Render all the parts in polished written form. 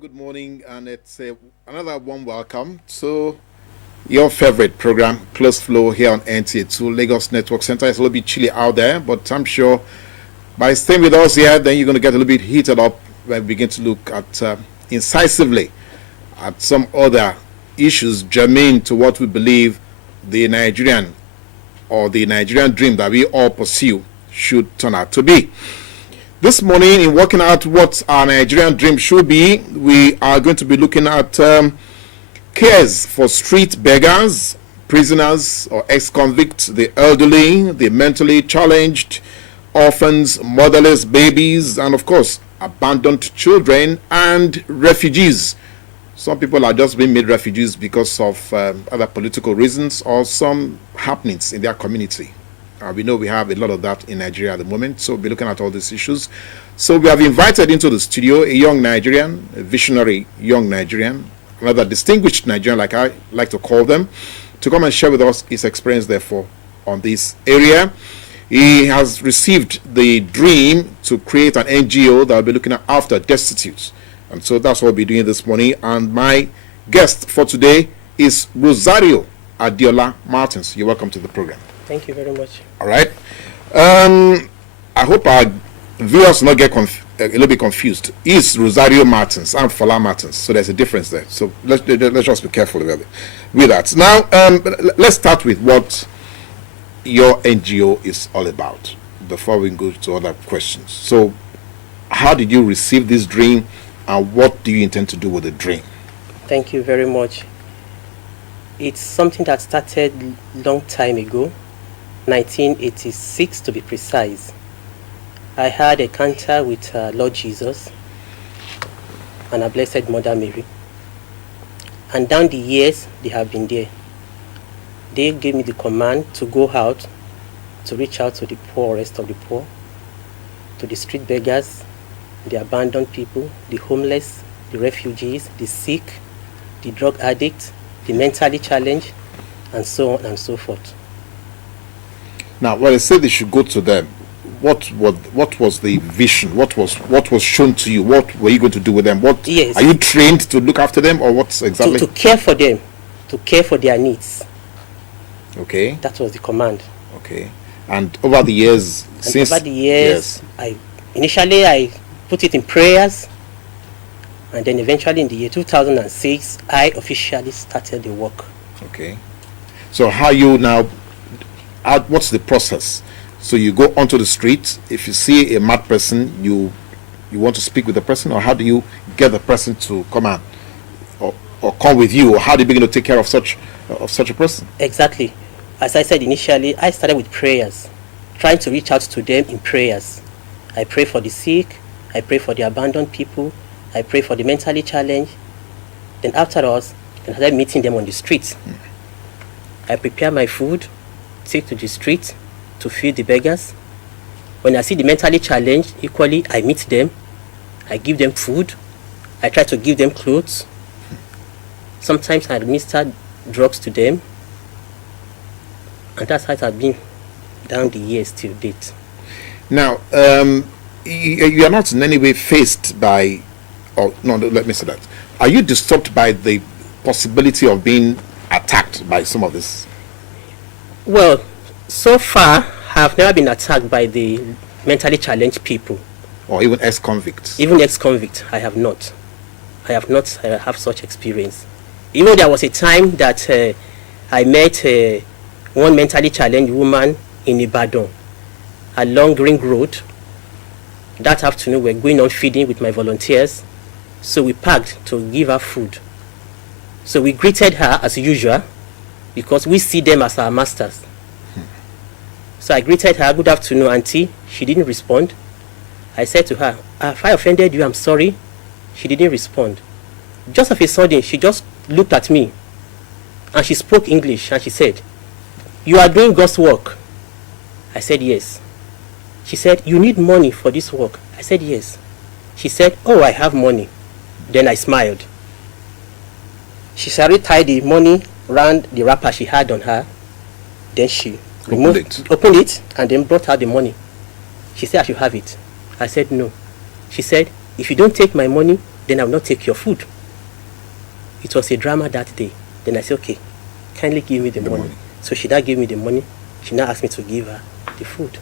good morning, and it's another warm welcome to your favorite program, Close Flow, here on NTA2 Lagos Network Center. It's a little bit chilly out there, but I'm sure by staying with us here, then you're going to get a little bit heated up when we begin to look at incisively at some other issues germane to what we believe the Nigerian dream that we all pursue should turn out to be. This morning, in working out what our Nigerian dream should be, we are going to be looking at cares for street beggars, prisoners or ex-convicts, the elderly, the mentally challenged, orphans, motherless babies, and of course, abandoned children and refugees. Some people are just being made refugees because of other political reasons or some happenings in their community. We know we have a lot of that in Nigeria at the moment, so we'll be looking at all these issues. So we have invited into the studio a young Nigerian, a visionary young Nigerian, another distinguished Nigerian, like I like to call them, to come and share with us his experience, therefore, on this area. He has received the dream to create an NGO that will be looking after destitutes. And so that's what we'll be doing this morning. And my guest for today is Rosario Martins. You're welcome to the program. Thank you very much. All right. I hope our viewers will not get a little bit confused. He's Rosario Martins. I'm Fola Martins. So there's a difference there. So let's just be careful with that. Now, let's start with what your NGO is all about before we go to other questions. So how did you receive this dream, and what do you intend to do with the dream? Thank you very much. It's something that started long time ago, 1986 to be precise. I had a encounter with Lord Jesus and our Blessed Mother Mary. And down the years, they have been there. They gave me the command to go out, to reach out to the poorest of the poor, to the street beggars, the abandoned people, the homeless, the refugees, the sick, the drug addicts, the mentally challenged, and so on and so forth. Now, when I said they should go to them, what was the vision? What was shown to you? What were you going to do with them? Yes. Are you trained to look after them, or what's exactly? To care for them, to care for their needs. Okay. That was the command. Okay. And over the years, I initially put it in prayers, and then eventually in the year 2006, I officially started the work. Okay. So how you now? What's the process? So you go onto the street. If you see a mad person, you want to speak with the person, or how do you get the person to come on, or come with you, or how do you begin to take care of such a person? Exactly. As I said initially, I started with prayers, trying to reach out to them in prayers. I pray for the sick, I pray for the abandoned people, I pray for the mentally challenged. Then after us, I started meeting them on the streets. I prepare my food, take to the street to feed the beggars. When I see the mentally challenged, equally, I meet them. I give them food. I try to give them clothes. Sometimes I administer drugs to them. And that's how it has been down the years till date. Now, you are not in any way faced by, let me say that. Are you disturbed by the possibility of being attacked by some of this? Well, so far, I have never been attacked by the mentally challenged people. Or even ex-convicts? Even ex-convicts, I have not. I have such experience. Even there was a time that I met one mentally challenged woman in Ibadan along Ring Road. That afternoon, we were going on feeding with my volunteers. So we packed to give her food. So we greeted her as usual, because we see them as our masters. So I greeted her, "Good afternoon, auntie." She didn't respond. I said to her, "If I offended you, I'm sorry." She didn't respond. Just of a sudden, she just looked at me, and she spoke English, and she said, "You are doing God's work." I said, "Yes." She said, "You need money for this work." I said, "Yes." She said, "Oh, I have money." Then I smiled. She already tied the money around the wrapper she had on her. Then she opened it, and then brought out the money. She said I should have it. I said no. She said, "If you don't take my money, then I will not take your food. It was a drama that day. Then I said, okay, kindly give me the money. So she now gave me the money. She now asked me to give her the food.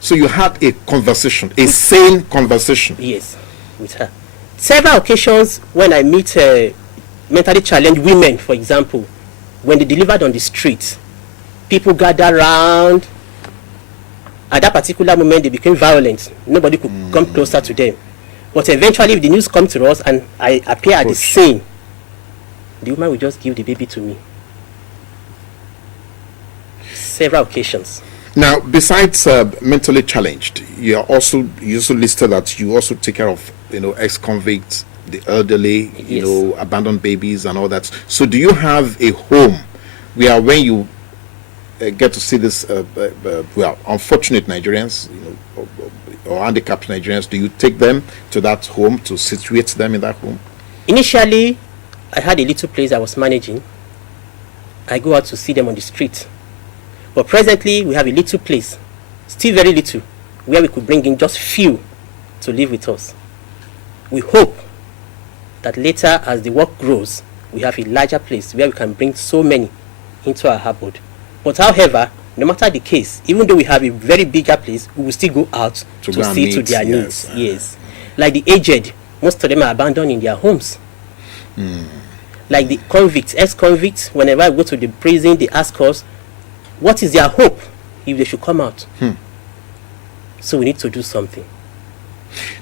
So you had a conversation, a sane conversation? Yes, with her. Several occasions when I meet mentally challenged women, for example, when they delivered on the street, people gather around. At that particular moment, they became violent. Nobody could come closer to them. But eventually, if the news comes to us and I appear at the scene, the woman will just give the baby to me. Several occasions. Now, besides mentally challenged, you also listed that you also take care of, ex-convicts, the elderly, Yes. abandoned babies and all that. So, do you have a home where when you get to see this, unfortunate Nigerians, or handicapped Nigerians, do you take them to that home to situate them in that home? Initially, I had a little place I was managing. I go out to see them on the street. But presently, we have a little place, still very little, where we could bring in just few to live with us. We hope that later, as the work grows, we have a larger place where we can bring so many into our abode. But however, no matter the case, even though we have a very bigger place, we will still go out to see to their needs. Yes. Like the aged, most of them are abandoned in their homes. Like the convicts, ex-convicts, whenever I go to the prison, they ask us, what is their hope if they should come out? So we need to do something.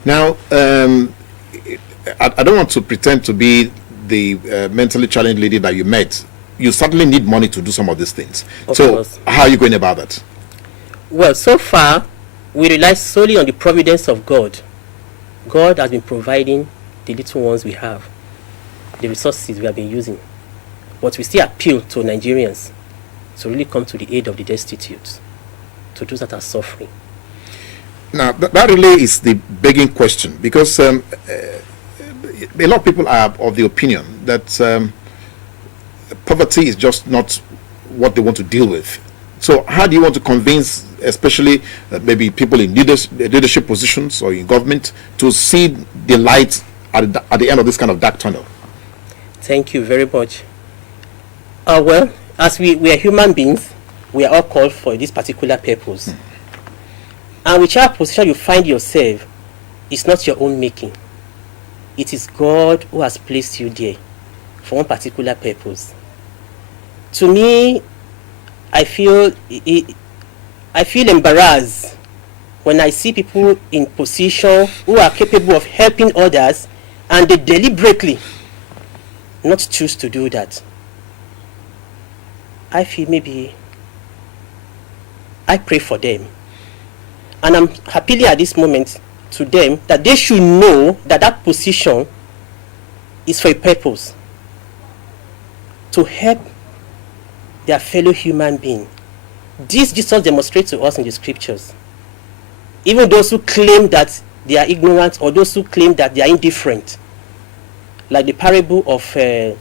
Now, I don't want to pretend to be the mentally challenged lady that you met. You certainly need money to do some of these things. Of so, course. how are you going about that? Well, so far, we rely solely on the providence of God. God has been providing the little ones we have, the resources we have been using. But we still appeal to Nigerians to really come to the aid of the destitute, to those that are suffering. Now, that really is the begging question, because a lot of people are of the opinion that poverty is just not what they want to deal with. So how do you want to convince, especially maybe people in leadership positions or in government, to see the light at the end of this kind of dark tunnel? Thank you very much. Well, as we are human beings, we are all called for this particular purpose. And whichever position you find yourself, it's not your own making. It is God who has placed you there for one particular purpose. To me, I feel embarrassed when I see people in position who are capable of helping others and they deliberately not choose to do that. I feel maybe I pray for them. And I'm happily at this moment to them that they should know that that position is for a purpose. To help their fellow human being. This Jesus demonstrates to us in the scriptures. Even those who claim that they are ignorant or those who claim that they are indifferent. Like the parable of the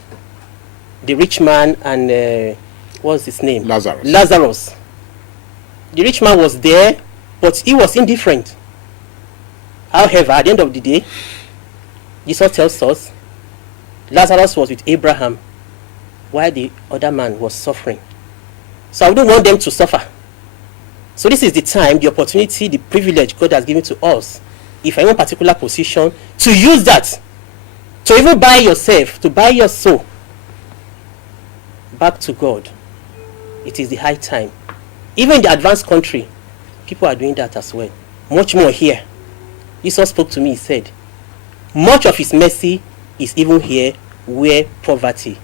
rich man and what's his name? Lazarus. The rich man was there, but he was indifferent. However, at the end of the day, Jesus tells us Lazarus was with Abraham while the other man was suffering. So I don't want them to suffer. So this is the time, the opportunity, the privilege God has given to us, if I'm in a particular position, to use that to even buy yourself, to buy your soul back to God. It is the high time. Even in the advanced country, people are doing that as well. Much more here. Jesus spoke to me, he said, much of his mercy is even here where poverty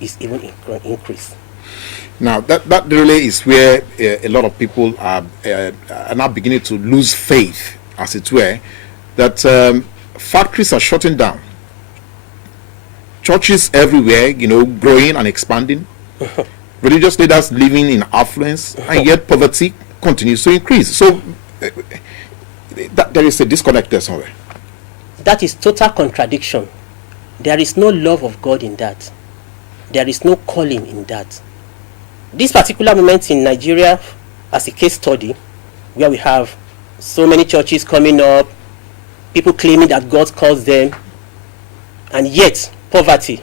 is even increased. Now, that really is where a lot of people are now beginning to lose faith, as it were, that factories are shutting down. Churches everywhere, growing and expanding. Religious leaders living in affluence, and yet poverty continues to increase. So, there is a disconnect there somewhere. That is total contradiction. There is no love of God in that. There is no calling in that. This particular moment in Nigeria, as a case study, where we have so many churches coming up, people claiming that God calls them, and yet poverty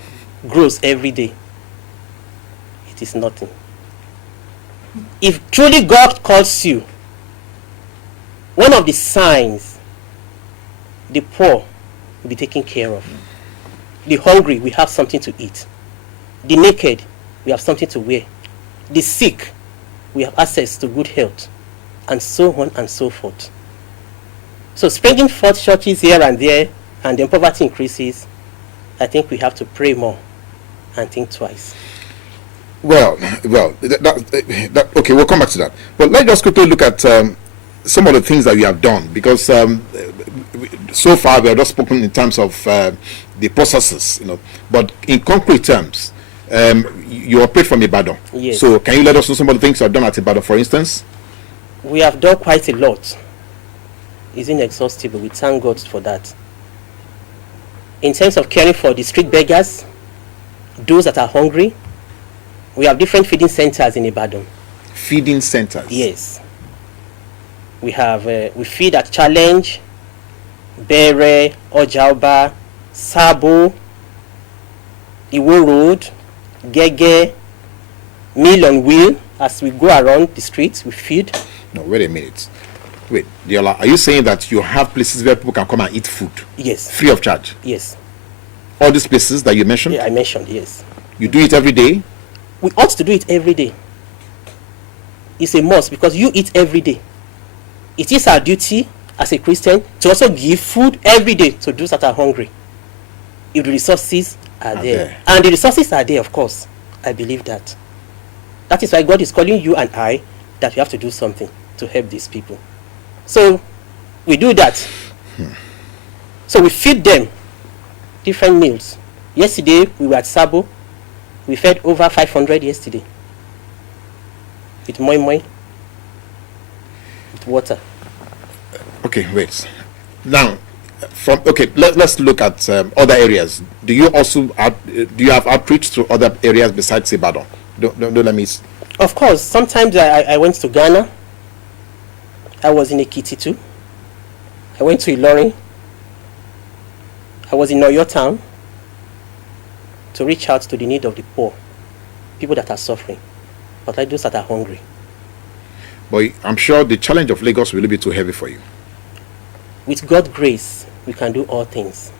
grows every day. It is nothing. If truly God calls you, one of the signs, the poor will be taken care of. The hungry will have something to eat. The naked will have something to wear. The sick will have access to good health, and so on and so forth. So springing forth churches here and there, and then poverty increases, I think we have to pray more and think twice. Well, okay, we'll come back to that. But let's just quickly look at some of the things that you have done, because so far we have just spoken in terms of the processes, but in concrete terms, you operate from Ibadan. Yes. So can you let us know some of the things you have done at Ibadan, for instance? We have done quite a lot. It's inexhaustible. We thank God for that. In terms of caring for the street beggars, those that are hungry, we have different feeding centers in Ibadan. Feeding centers? Yes. We have we feed at Challenge, Br, Ojauba, Sabo, Iwo Road, Gege, Mill on Wheel. As we go around the streets, we feed. No, wait a minute. Wait, Diola, are you saying that you have places where people can come and eat food? Yes. Free of charge? Yes. All these places that you mentioned? Yeah, I mentioned, yes. You do it every day? We ought to do it every day. It's a must, because you eat every day. It is our duty as a Christian to also give food every day to those that are hungry, if the resources are there. And the resources are there, of course. I believe that. That is why God is calling you and I that we have to do something to help these people. So we do that. So we feed them different meals. Yesterday we were at Sabo. We fed over 500 yesterday. With moi moi. With water. Okay, wait. Now, let's look at other areas. Do you also do you have outreach to other areas besides Ibadan? Don't let me. Of course, sometimes I went to Ghana. I was in Ekiti too. I went to Ilorin. I was in Oyo town to reach out to the need of the poor, people that are suffering, but like those that are hungry. But I'm sure the challenge of Lagos will be too heavy for you. With God's grace, we can do all things.